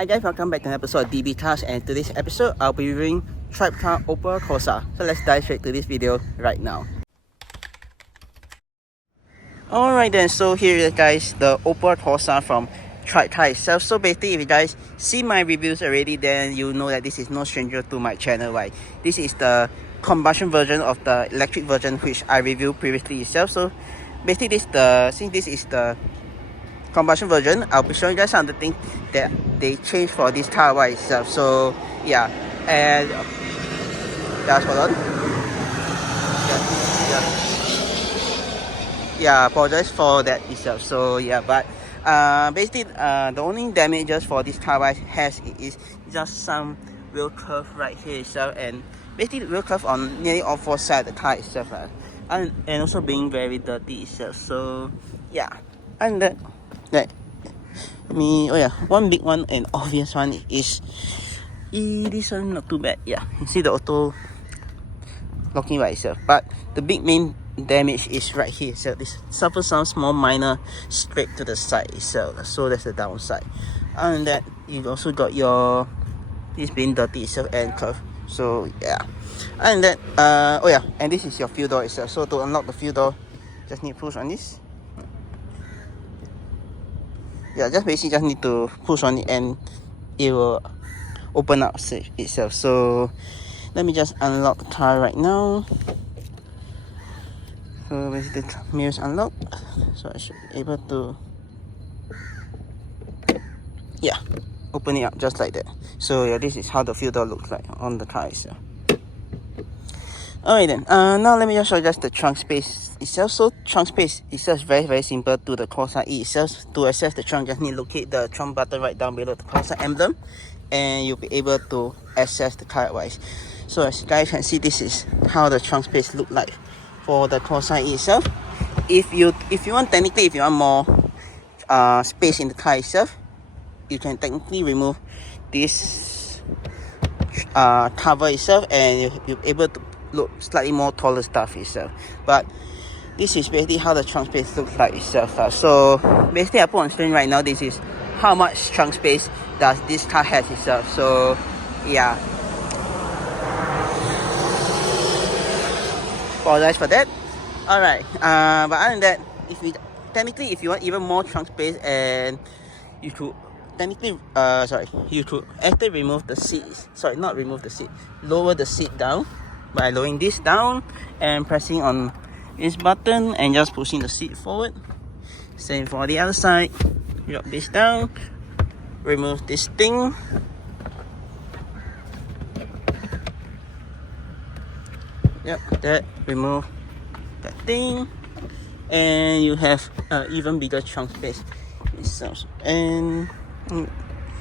Hi guys, welcome back to an episode of DB Cars, and today's episode I'll be reviewing TribeCar Opel Corsa. So let's dive straight to this video right now. Alright then, so here is guys the Opel Corsa from TribeCar itself. So basically if you guys see my reviews already, then you know that this is no stranger to my channel, right? This is the combustion version of the electric version which I reviewed previously itself. So basically since this is the combustion version, I'll be showing you guys some of the things that they changed for this car by itself. So yeah, and just hold on. Yeah, apologize for that itself. So yeah, but basically the only damages for this car has is just some wheel curve right here itself, and basically wheel curve on nearly all four sides of the car itself, and also being very dirty itself. So yeah, and that one big one and obvious one is this one, not too bad. Yeah, you see the auto locking by itself, but the big main damage is right here. So this suffers some small minor scrape to the side itself, so that's the downside. And that you've also got your this being dirty itself and curve. So yeah, and that and this is your fuel door itself. So to unlock the fuel door, just need to push on this. Yeah, just need to push on it and it will open up itself. So let me just unlock the car right now. So basically the mirrors unlocked, so I should be able to open it up just like that. So yeah, this is how the fuel door looks like on the car itself. Alright then, now let me just show you just the trunk space itself. So trunk space itself is very simple to the Corsa E itself. To access the trunk, just need to locate the trunk button right down below the Corsa emblem, and you'll be able to access the car wise. So as you guys can see, this is how the trunk space look like for the Corsa E itself. If you want more space in the car itself, you can technically remove this cover itself, and you'll be able to look slightly more taller stuff itself. But this is basically how the trunk space looks like itself. So basically I put on screen right now, this is how much trunk space does this car has itself. So yeah, apologize for that. Alright, but other than that, if you want even more trunk space, and you could actually remove the seat. Lower the seat down by lowering this down and pressing on this button and just pushing the seat forward. Same for the other side. Drop this down, remove this thing. Remove that thing, and you have even bigger trunk space itself. And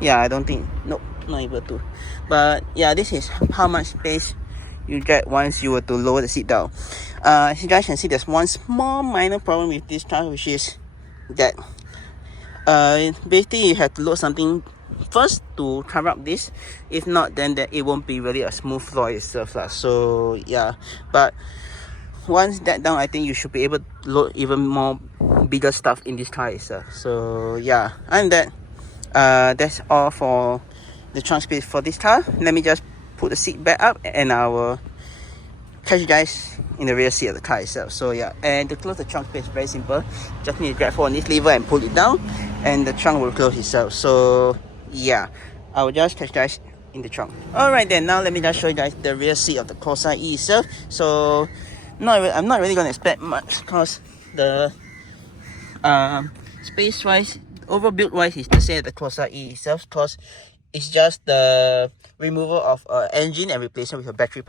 yeah, I don't think, nope, not able to. But yeah, this is how much space you get once you were to lower the seat down. As you guys can see, there's one small minor problem with this car, which is that basically you have to load something first to cover up this. If not, then it won't be really a smooth floor itself. So yeah, but once that down, I think you should be able to load even more bigger stuff in this car itself. So yeah, and that's all for the trunk space for this car. Let me just put the seat back up, and I will catch you guys in the rear seat of the car itself. So yeah, and to close the trunk space, very simple. Just need to grab hold on this lever and pull it down, and the trunk will close itself. So yeah, I will just catch you guys in the trunk. Alright then, now let me just show you guys the rear seat of the Corsa E itself. So I'm not really going to expect much, because the space wise, overbuild wise, is the same as the Corsa E itself, because it's just the removal of engine and replacement with a battery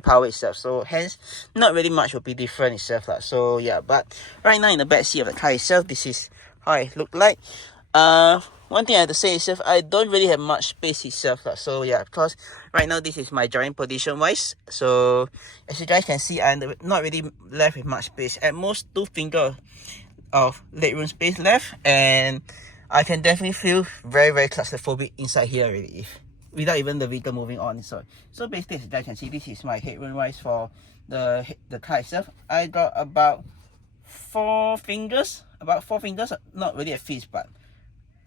power itself. So hence, not really much will be different itself. So yeah, but right now in the back seat of the car itself, this is how it look like. One thing I have to say itself, I don't really have much space itself. So yeah, because right now this is my driving position wise. So as you guys can see, I'm not really left with much space. At most 2 fingers of legroom space left, and I can definitely feel very claustrophobic inside here already, without even the vehicle moving on. So basically, as you guys can see, this is my headroom wise for the car itself. I got about 4 fingers, not really a fist, but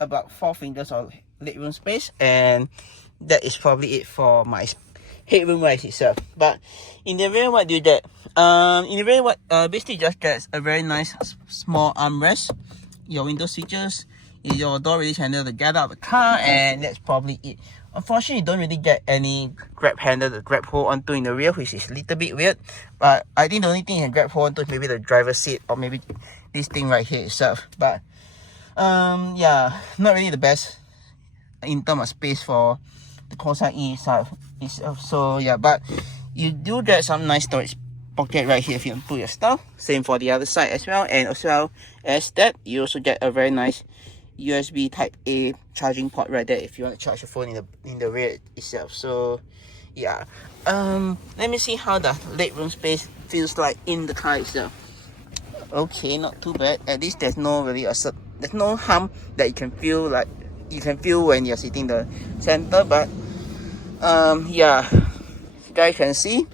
about 4 fingers of legroom space, and that is probably it for my headroom wise itself. But in the rear, what do you get? In the rear, what basically just gets a very nice small armrest, your window switches, your door release handle to get out of the car, and that's probably it. Unfortunately, you don't really get any grab handle to grab hold onto in the rear, which is a little bit weird. But I think the only thing you can grab hold onto is maybe the driver's seat or maybe this thing right here itself. But yeah, not really the best in terms of space for the Corsa E itself. So yeah, but you do get some nice storage pocket right here if you put your stuff. Same for the other side as well, and as well as that, you also get a very nice USB type A charging port right there if you want to charge your phone in the rear itself. So yeah, let me see how the legroom space feels like in the car itself. Okay, not too bad. At least there's no really there's no hump that you can feel when you're sitting in the center. But yeah, you guys can see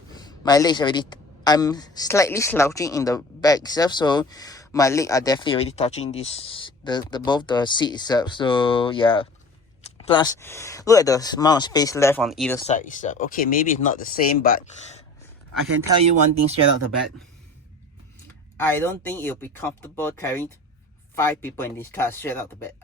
my legs already. I'm slightly slouching in the back itself, so my legs are definitely already touching both the seat itself. So yeah, plus look at the amount of space left on either side itself. Okay, maybe it's not the same, but I can tell you one thing straight out the bat. I don't think it'll be comfortable carrying 5 people in this car straight out the bat.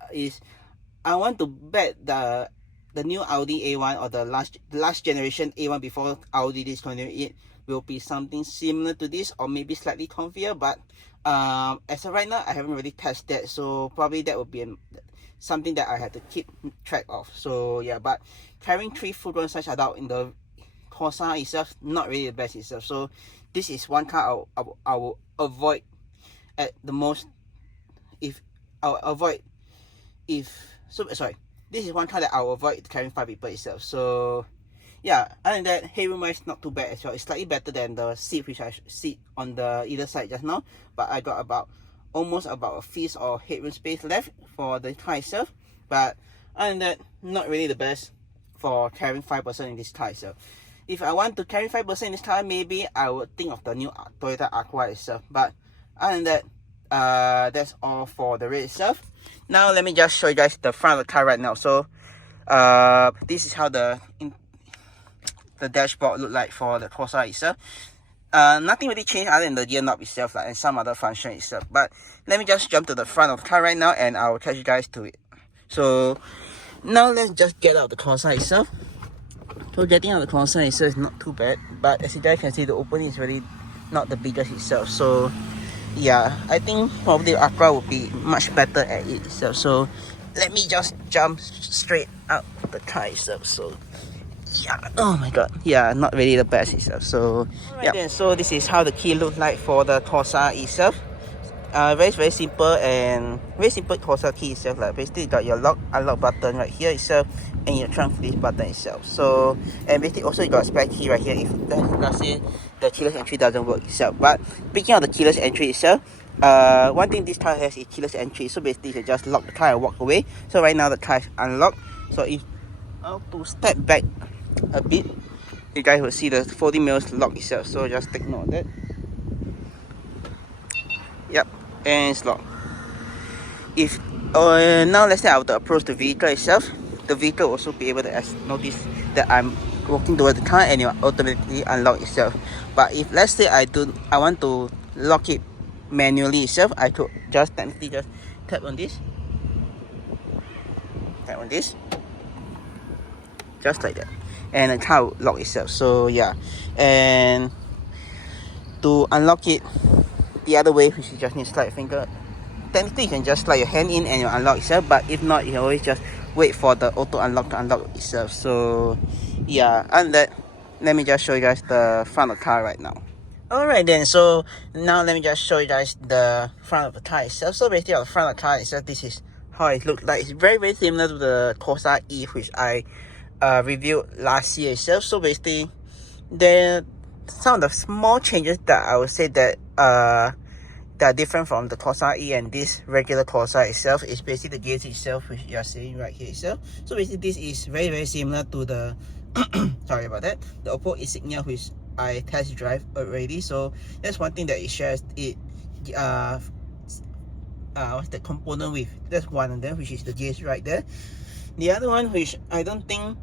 I want to bet the new Audi A1 or the last generation A1 before Audi discontinued will be something similar to this, or maybe slightly comfier. But as of right now, I haven't really tested that, so probably that would be something that I have to keep track of. So yeah, but carrying 3 full-grown size adult in the Corsa itself, not really the best itself. So this is one car I will avoid at the most. This is one car that I will avoid carrying 5 people itself. So yeah, other than that, headroom wise not too bad as well. It's slightly better than the seat which I sit on the either side just now, but I got almost about a fist or headroom space left for the car itself. But other than that, not really the best for carrying 5 person in this car itself. If I want to carry 5 person in this car, maybe I would think of the new Toyota Aqua itself. But other than that, that's all for the rear itself. Now let me just show you guys the front of the car right now. So this is how the dashboard look like for the Corsa itself. Nothing really changed other than the gear knob itself, and some other function itself. But let me just jump to the front of the car right now, and I will catch you guys to it. So now let's just get out of the Corsa itself. So getting out of the Corsa itself is not too bad, but as you guys can see, the opening is really not the biggest itself. So yeah, I think probably the Aqua would be much better at it itself. So let me just jump straight out of the car itself. So yeah, oh my god, yeah, not really the best itself. So yeah, then, so this is how the key looks like for the Corsa itself. Very simple Corsa key itself. Like basically you got your unlock button right here itself, and your trunk release button itself. So and basically also you got a spare key right here if let's say the keyless entry doesn't work itself. But speaking of the keyless entry itself, one thing this car has is keyless entry. So basically you can just lock the car and walk away. So right now the car is unlocked. So if to step back a bit, you guys will see the folding mirrors lock itself. So just take note of that. Yep, and it's locked. If now let's say I were to approach the vehicle itself, the vehicle will also be able to notice that I'm walking towards the car, and it will automatically unlock itself. But if let's say I want to lock it manually itself, I could technically just tap on this, just like that, and the car will lock itself. So yeah, and to unlock it the other way, which you just need to slide your finger, technically you can just slide your hand in and you'll unlock itself. But if not, you can always just wait for the auto unlock to unlock itself. So yeah, and that, let me just show you guys the front of the car right now. Alright then, so now let me just show you guys the front of the car itself. So basically on the front of the car itself, this is how it looks like. It's very similar to the Corsa E, which I reviewed last year itself. So basically some of the small changes that I would say that are different from the Corsa E and this regular Corsa itself is basically the gauge itself, which you are seeing right here itself. So basically this is very similar to the sorry about that, the Opel Insignia, which I test drive already. So that's one thing that it shares. It what's the component with. That's one of them, which is the gears right there. The other one, which I don't think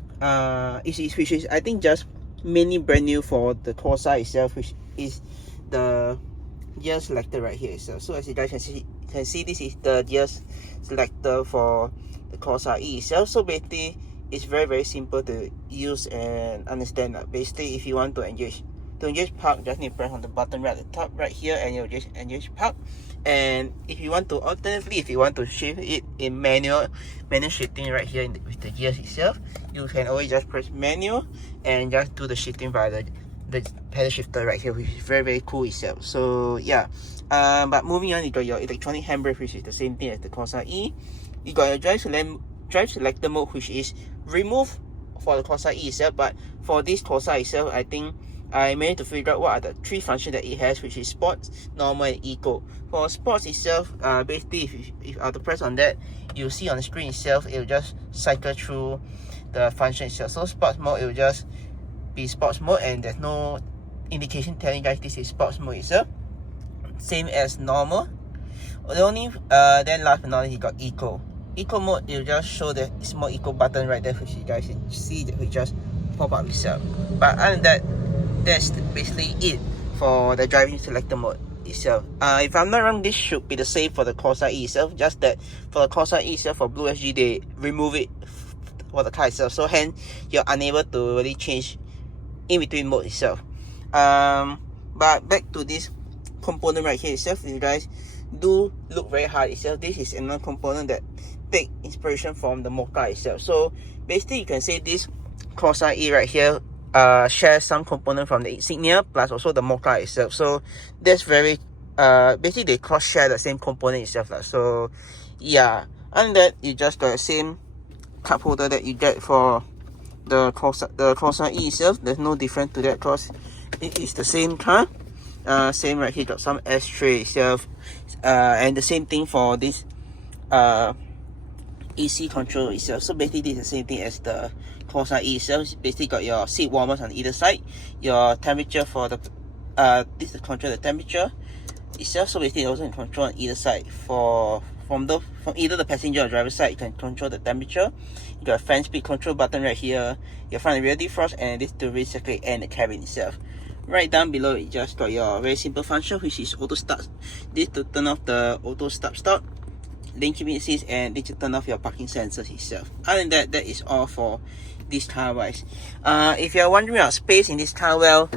which is I think just mainly brand new for the Corsa itself, which is the gear selector right here itself. So as you guys can see, this is the gear selector for the Corsa E itself. So basically, it's very simple to use and understand. Basically, if you want to engage park, just need to press on the button right at the top right here, and you'll just engage park. And if you want to, alternatively, if you want to shift it in manual shifting right here with the gears itself, you can always just press manual and just do the shifting via the pedal shifter right here, which is very cool itself. So yeah, but moving on, you got your electronic handbrake, which is the same thing as the Corsa E. You got your drive selector mode, which is remove for the Corsa E itself, but for this Corsa itself, I think I managed to figure out what are the three functions that it has, which is sports, normal, and eco. For sports itself, basically if I have to press on that, you'll see on the screen itself, it will just cycle through the function itself. So sports mode, it will just be sports mode, and there's no indication telling you guys this is sports mode itself. Same as normal. The only then last but not least, you got eco. Eco mode, it will just show the small eco button right there, which you guys can see that will just pop up itself. But other than that, that's basically it for the driving selector mode itself. If I'm not wrong, this should be the same for the Corsa E itself, just that for the Corsa E itself, for Blue SG, they remove it for the car itself, so hence you're unable to really change in between mode itself. But back to this component right here itself, you guys do look very hard itself. This is another component that take inspiration from the Mocha itself. So basically, you can say this Corsa E right here shares some component from the Insignia plus also the Mocha itself. So that's very basically they cross share the same component itself. So yeah, and that you just got the same cup holder that you get for the Corsa E itself. There's no difference to that because it is the same car. Same right here, got some ashtray itself, and the same thing for this AC control itself. So basically this is the same thing as the Corsa E itself. Basically got your seat warmers on either side, your temperature for the this is control the temperature itself. So basically also can control on either side from either the passenger or driver side. You can control the temperature. You got a fan speed control button right here, your front and rear defrost, and this to recirculate and the cabin itself. Right down below, it just got your very simple function, which is auto start. This to turn off the auto start, lane keeping assist, and this to turn off your parking sensors itself. Other than that, that is all for this car wise. If you're wondering about space in this car, well,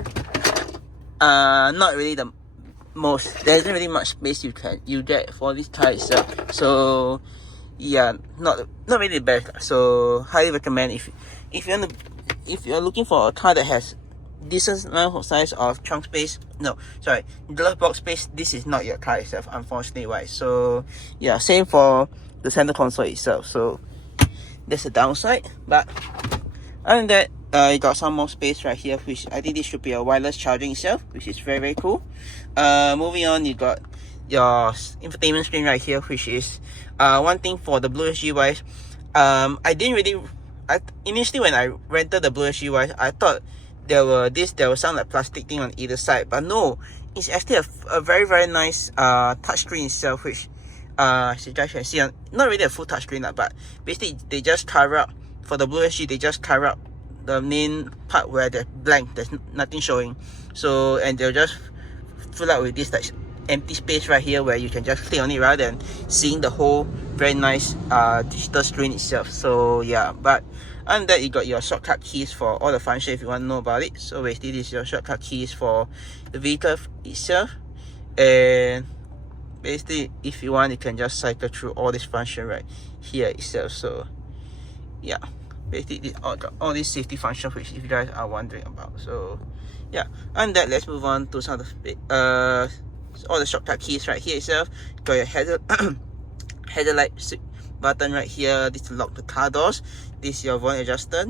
not really the most. There isn't really much space you get for this car itself. So yeah, not really the best. So highly recommend if you're looking for a car that has decent amount of size of trunk space, glove box space, this is not your car itself, unfortunately wise. So yeah, same for the center console itself. So that's the downside. But other than that, you got some more space right here, which I think this should be a wireless charging itself, which is very cool. Moving on, you got your infotainment screen right here, which is one thing for the Blue SG wise. Initially when I rented the Blue SG wise, I thought there was some like plastic thing on either side, but no, it's actually a very nice touchscreen itself, which as you guys can see, not really a full touchscreen, but basically they just cover up for the Blue SG. They just cover up the main part where there's blank, there's nothing showing. So and they'll just fill out with this like empty space right here where you can just click on it rather than seeing the whole very nice digital screen itself. So yeah, but other than that, you got your shortcut keys for all the function if you want to know about it. So basically this is your shortcut keys for the vehicle itself, and basically if you want, you can just cycle through all this function right here itself. So yeah, basically all these safety functions which if you guys are wondering about. So yeah, and that, let's move on to some of the all the shortcut keys right here itself. Got your headlight button right here. This to lock the car doors. This is your volume adjuster.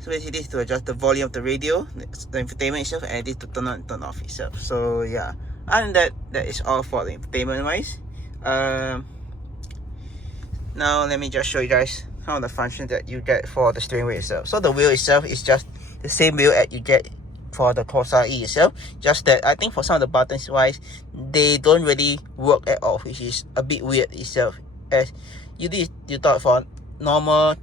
So basically this to adjust the volume of the radio, the infotainment itself, and this to turn on and turn off itself. So yeah, and that is all for the infotainment wise. Now let me just show you guys some of the functions that you get for the steering wheel itself. So the wheel itself is just the same wheel that you get for the Corsa E itself. Just that I think for some of the buttons wise, they don't really work at all, which is a bit weird itself. As you thought for normal,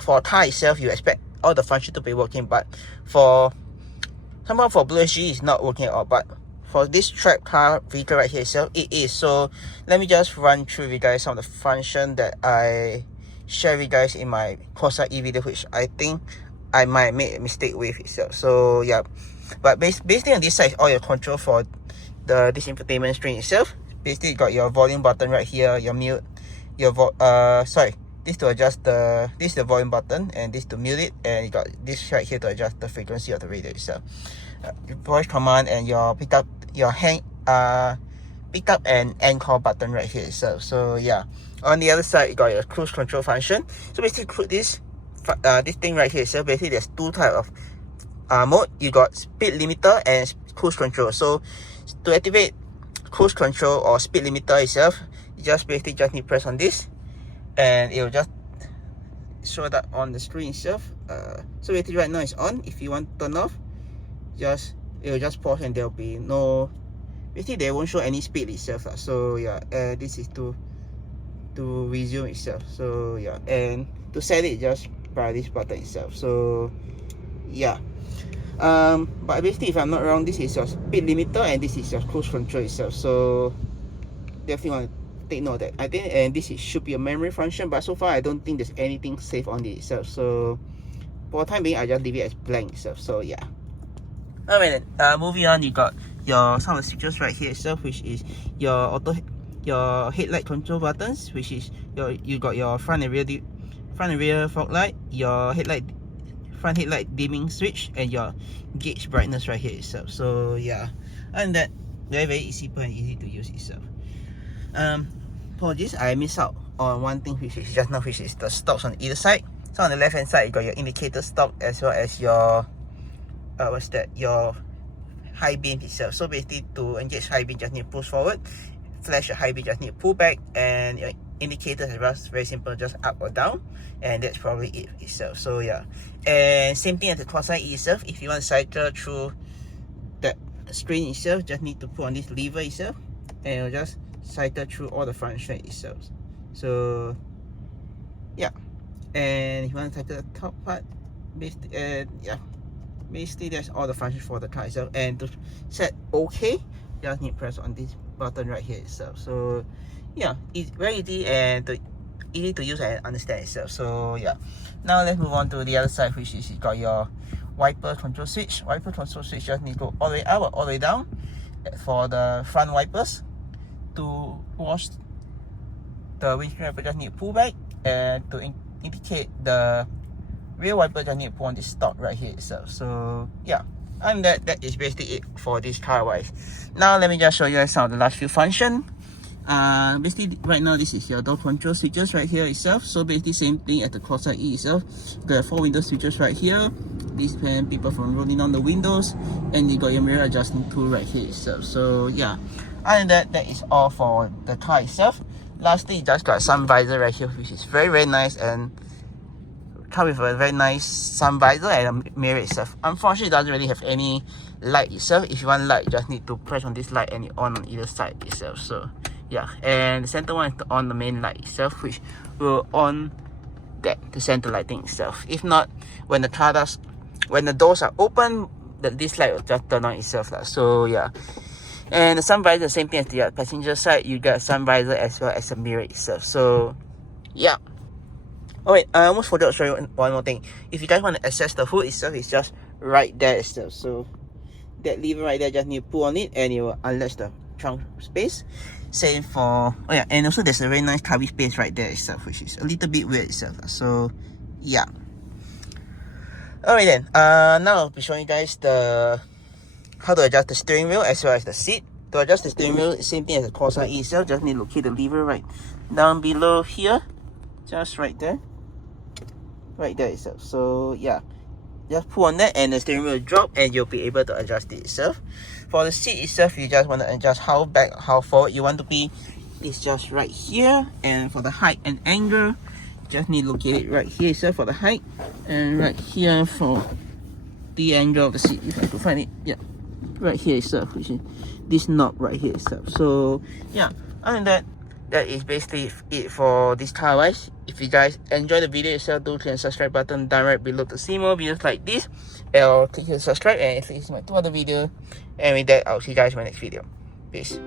for a car itself, you expect all the function to be working, but somehow for Blue SG it's not working at all. But for this TribeCar vehicle right here itself, it is. So let me just run through with you guys some of the function that I share with you guys in my Corsa E video, which I think I might make a mistake with itself. So yeah, but basically on this side, all your control for this infotainment screen itself. Basically you got your volume button right here, your mute, your this to adjust this is the volume button, and this to mute it, and you got this right here to adjust the frequency of the radio itself. Your voice command and your pick up and end call button right here itself. So yeah, on the other side you got your cruise control function. So basically this thing right here itself, basically there's two type of mode. You got speed limiter and cruise control. So to activate cruise control or speed limiter itself, you just basically need to press on this, and it will just show that on the screen itself. So basically right now it's on. If you want to turn off, it will just pause, and there will be no, basically they won't show any speed itself. So yeah, this is to resume itself. So yeah, and to set it, just by this button itself. So yeah, but basically if I'm not wrong, this is your speed limiter and this is your cruise control itself. So definitely want to take note of that. I think, and this should be a memory function, but so far I don't think there's anything saved on it itself. So for the time being, I just leave it as blank itself. So yeah. Alright then, moving on, you got some of the switches right here itself, which is your headlight control buttons, which is you got your front and rear fog light, your front headlight dimming switch, and your gauge brightness right here itself. So yeah, and that very simple and easy to use itself. Apologies, I missed out on one thing, which is just now, which is the stops on either side. So on the left hand side, you got your indicator stop, as well as your your high beam itself. So basically to engage high beam, just need to push forward. Flash your high beam, just need to pull back, and your indicators as well, very simple, just up or down, and that's probably it itself. So yeah, and same thing as the Corsa E itself. If you want to cycle through that screen itself, just need to put on this lever itself, and it'll just cycle through all the function itself. So yeah, and if you want to cycle the top part, basically that's all the functions for the car itself. And to set OK, you just need to press on this button right here itself. So yeah, it's very easy and easy to use and understand itself. So yeah, now let's move on to the other side, which is you got your wiper control switch. Wiper control switch just need to go all the way up or all the way down for the front wipers. To wash the windscreen wiper, just need to pull back, and to indicate the rear wiper, just need to pull on this stop right here itself. So yeah, and that is basically it for this car wise. Now let me just show you some of the last few functions. Basically right now this is your door control switches right here itself. So basically same thing as the Corsa E itself. You got 4 window switches right here. This prevent people from rolling down the windows, and you got your mirror adjusting tool right here itself. So yeah, and that is all for the car itself. Lastly, you just got sun visor right here, which is very nice, and come with a very nice sun visor and a mirror itself. Unfortunately, it doesn't really have any light itself. If you want light, you just need to press on this light and it on either side itself. So yeah, and the center one is to on the main light itself, which will on the center lighting itself. If not, when the doors are open, this light will just turn on itself. So yeah. And the sun visor, the same thing as the passenger side. You got sun visor as well as a mirror itself. So yeah. Oh wait, I almost forgot to show you one more thing. If you guys want to access the hood itself, it's just right there itself. So that lever right there, just need to pull on it, and it will unlatch the trunk space. Same for, oh yeah, and also there's a very nice carry space right there itself, which is a little bit weird itself. So yeah. Alright then, now I'll be showing you guys how to adjust the steering wheel as well as the seat. To adjust the steering wheel, same thing as the Corsa E itself, just need to locate the lever right down below here, just right there itself. So yeah, just pull on that and the steering wheel will drop, and you'll be able to adjust it itself. For the seat itself, you just want to adjust how back, how forward you want to be. It's just right here. And for the height and angle, just need to locate it right here itself for the height, and right here for the angle of the seat, if I could find it. Yeah, right here itself, which is this knob right here itself. So yeah, other than that, that is basically it for this car wise. If you guys enjoy the video itself, do click the subscribe button down right below to see more videos like this, or click the subscribe and see my 2 other videos. And with that, I'll see you guys in my next video. Peace.